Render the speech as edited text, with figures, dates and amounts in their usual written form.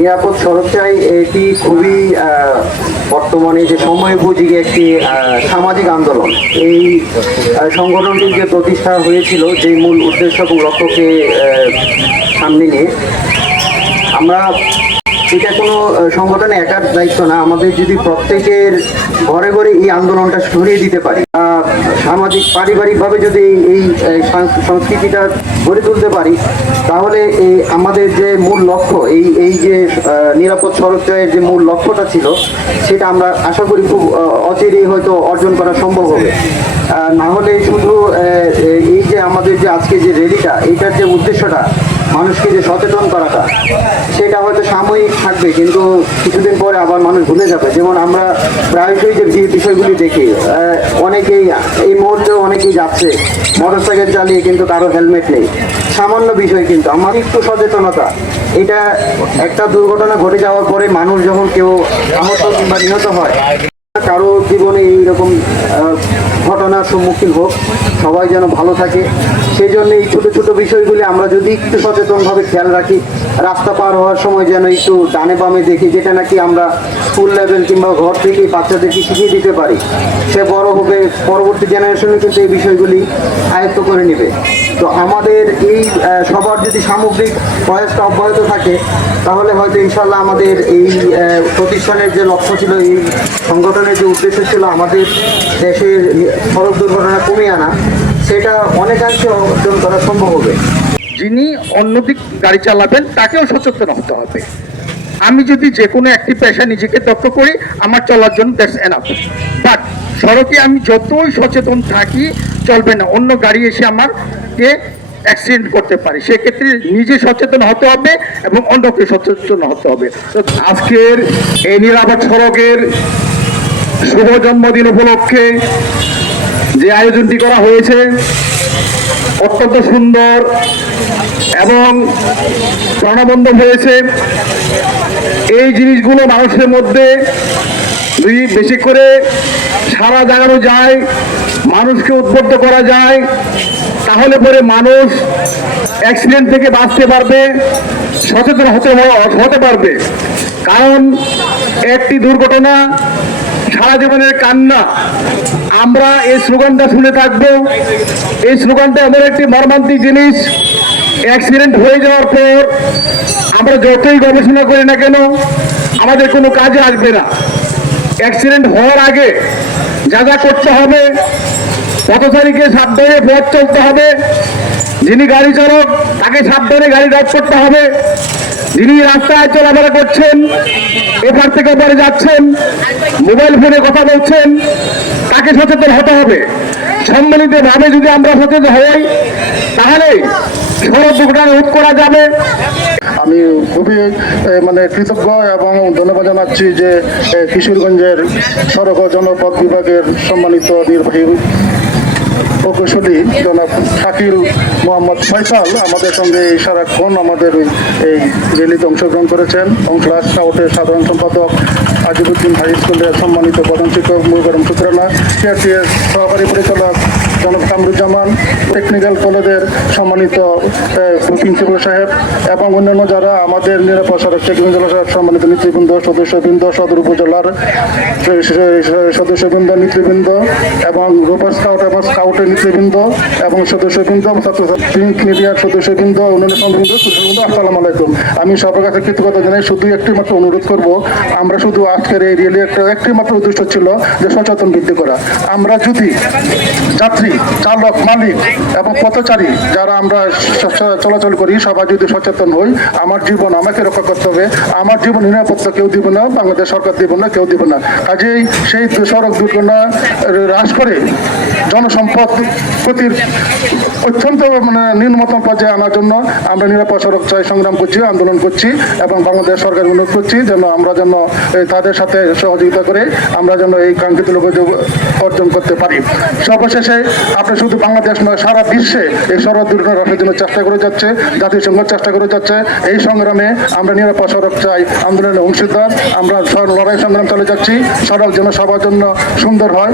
নিরাপদ সড়ক চাই এটি খুবই বর্তমানে যে সময় উপযোগী একটি সামাজিক আন্দোলন। এই সংগঠনটি যে প্রতিষ্ঠা হয়েছিল যে মূল উদ্দেশ্য এবং লক্ষ্যকে সামনে নিয়ে, আমরা এটা কোনো সংগঠনে একার দায়িত্ব না, আমাদের যদি প্রত্যেকের ঘরে ঘরে এই আন্দোলনটা ছড়িয়ে দিতে পারি, সামাজিক পারিবারিকভাবে যদি এই সংস্কৃতিটা গড়ে তুলতে পারি, তাহলে এই আমাদের যে মূল লক্ষ্য এই যে নিরাপদ সড়কচয়ের যে মূল লক্ষ্যটা ছিল, সেটা আমরা আশা করি খুব অচিরেই হয়তো অর্জন করা সম্ভব হবে। না হলে শুধু এই যে আমাদের যে আজকে যে র্যালিটা, এইটার যে উদ্দেশ্যটা মানুষকে যে সচেতন করাটা, সেটা হয়তো সাময়িক থাকবে, কিন্তু কিছুদিন পরে আবার মানুষ ভুলে যাবে। যেমন আমরা প্রায়শই যে বিষয়গুলি দেখি, অনেকেই এই মুহূর্তেও অনেকেই যাচ্ছে মোটরসাইকেল চালিয়ে, কিন্তু কারো হেলমেট নেই। সামান্য বিষয়, কিন্তু আমার একটু সচেতনতা, এটা একটা দুর্ঘটনা ঘটে যাওয়ার পরে মানুষ যখন কেউ আহত কিংবা নিহত হয়, কারো জীবনে এইরকম ঘটনার সম্মুখীন হোক, সবাই যেন ভালো থাকে, সেই জন্য এই ছোটো ছোটো বিষয়গুলি আমরা যদি একটু সচেতনভাবে খেয়াল রাখি, রাস্তা পার হওয়ার সময় যেন একটু ডানে বামে দেখি, যেটা নাকি আমরা স্কুল লেভেল কিংবা ঘর থেকেই বাচ্চাদেরকে শিখিয়ে দিতে পারি, সে বড় হবে, পরবর্তী জেনারেশনে কিন্তু এই বিষয়গুলি আয়ত্ত করে নেবে। তো আমাদের এই সবার যদি সামগ্রিক প্রয়াসটা অব্যাহত থাকে, তাহলে হয়তো ইনশাল্লাহ আমাদের এই প্রতিষ্ঠানের যে লক্ষ্য ছিল, এই সংগঠনের যে উদ্দেশ্য ছিল আমাদের দেশের সড়ক দুর্ঘটনা কমিয়ে আনা, সেটা অনেকাংশে অর্জন করা সম্ভব হবে। যিনি অন্যদিক গাড়ি চালাবেন তাকেও সচেতন হতে হবে। আমি যদি যে কোনো একটি পেশা নিজেকে দক্ষ করি, আমার চলার জন্য দ্যাটস এনাফ। বাট সড়কে আমি যতই সচেতন থাকি চলবে না, অন্য গাড়ি এসে আমাকে অ্যাক্সিডেন্ট করতে পারে। সেক্ষেত্রে নিজে সচেতন হতে হবে এবং অন্যকে সচেতন হতে হবে। তো আজকের এই নিরাপদ সড়কের শুভ জন্মদিন উপলক্ষে যে আয়োজনটি করা হয়েছে অত্যন্ত সুন্দর এবং প্রাণবন্ত হয়েছে। এই জিনিসগুলো মানুষের মধ্যে যদি বেশি করে সাড়া জাগানো যায়, মানুষকে উদ্বুদ্ধ করা যায়, তাহলে পরে মানুষ অ্যাক্সিডেন্ট থেকে বাঁচতে পারবে, সচেতন হতে পারবে। কারণ একটি দুর্ঘটনা সারা জীবনের কান্না। আমরা এই স্লোগানটা শুনে থাকবো। এই স্লোগানটা এমন একটি মর্মান্তিক জিনিস, অ্যাক্সিডেন্ট হয়ে যাওয়ার পর আমরা যতই গবেষণা করি না কেন আমাদের কোনো কাজে আসবে না। অ্যাক্সিডেন্ট হওয়ার আগে যা যা করতে হবে, পথচারীকে সাবধানে পথ চলতে হবে, যিনি গাড়ি চালক তাকে সাবধানে গাড়ি ড্রাইভ করতে হবে, যিনি রাস্তায় চলাফেরা করছেন, এপার থেকে ওপারে যাচ্ছেন, মোবাইল ফোনে কথা বলছেন, তাকে সচেতন হতে হবে। সম্মিলিতভাবে যদি আমরা সচেতন হই, তাহলে সড়ক দুর্ঘটনা রোধ করা যাবে। আমি খুবই কৃতজ্ঞ এবং ধন্যবাদ জানাচ্ছি যে কিশোরগঞ্জের সড়ক ও জনপথ বিভাগের সম্মানিত নির্বাহী প্রকৌশলী জনাব শাকিল মোহাম্মদ ফয়সাল আমাদের সঙ্গে সারাক্ষণ আমাদের এই র্যালিতে অংশগ্রহণ করেছেন। ক্লাস স্কাউটের সাধারণ সম্পাদক আজিবুদ্দিন হাই স্কুলের সম্মানিত প্রধান শিক্ষক মুগরম শুক্রানা, সিআরটিএস সহকারী পরিচালক জনাব কামরুজ্জামান, টেকনিক্যাল কলেজের সম্মানিত প্রিন্সিপাল সাহেব এবং অন্যান্য যারা আমাদের নিরাপদ সড়ক চেকিং জেলার সম্মানিত নেতৃবৃন্দ, সদস্যবৃন্দ, সদর উপজেলার সদস্যবৃন্দ, নেতৃবৃন্দ এবং রোপার স্কাউট এবং স্কাউটের নেতৃবৃন্দ এবং সদস্যবৃন্দ, প্রিন্ট মিডিয়ার সদস্যবৃন্দ, অন্যান্য সদস্যবৃন্দ, আসসালামু আলাইকুম। আমি সবার কাছে কৃতজ্ঞতা জানাই। শুধু একটি মাত্র অনুরোধ করব, আমরা শুধু আজকের এই র্যালি একটি মাত্র উদ্দেশ্য ছিল যে সচেতন বৃদ্ধি করা। আমরা যদি যাত্রী, চালক, মালিক এবং পথচারী যারা আমরা চলাচল করি সবাই যদি সচেতন হই, আমার জীবন আমাকে রক্ষা করতে হবে। আমার জীবন নিরাপত্তা কেউ দিব না, বাংলাদেশ সরকার দিব না, কেউ দিব না। কাজেই সেই সড়ক দুর্ঘটনা হ্রাস করে জনসম্পদ ক্ষতির অত্যন্ত নিম্নতম পর্যায়ে আনার জন্য আমরা নিরাপদ সড়ক চাই সংগ্রাম করছি, আন্দোলন করছি এবং বাংলাদেশ সরকার অনুরোধ করছি যেন আমরা যেন তাদের সাথে সহযোগিতা করে আমরা যেন এই কাঙ্ক্ষিত লক্ষ্য অর্জন করতে পারি। সর্বশেষে আপনি শুধু বাংলাদেশ নয়, সারা বিশ্বে এই সড়ক দুর্ঘটনা হ্রাসের জন্য চেষ্টা করে যাচ্ছে, জাতিসংঘ চেষ্টা করে যাচ্ছে। এই সংগ্রামে আমরা নিরাপদ সড়ক চাই আন্দোলনের অংশীদার। আমরা লড়াই সংগ্রাম চালিয়ে যাচ্ছি, সড়ক যেন সবার জন্য সুন্দর হয়।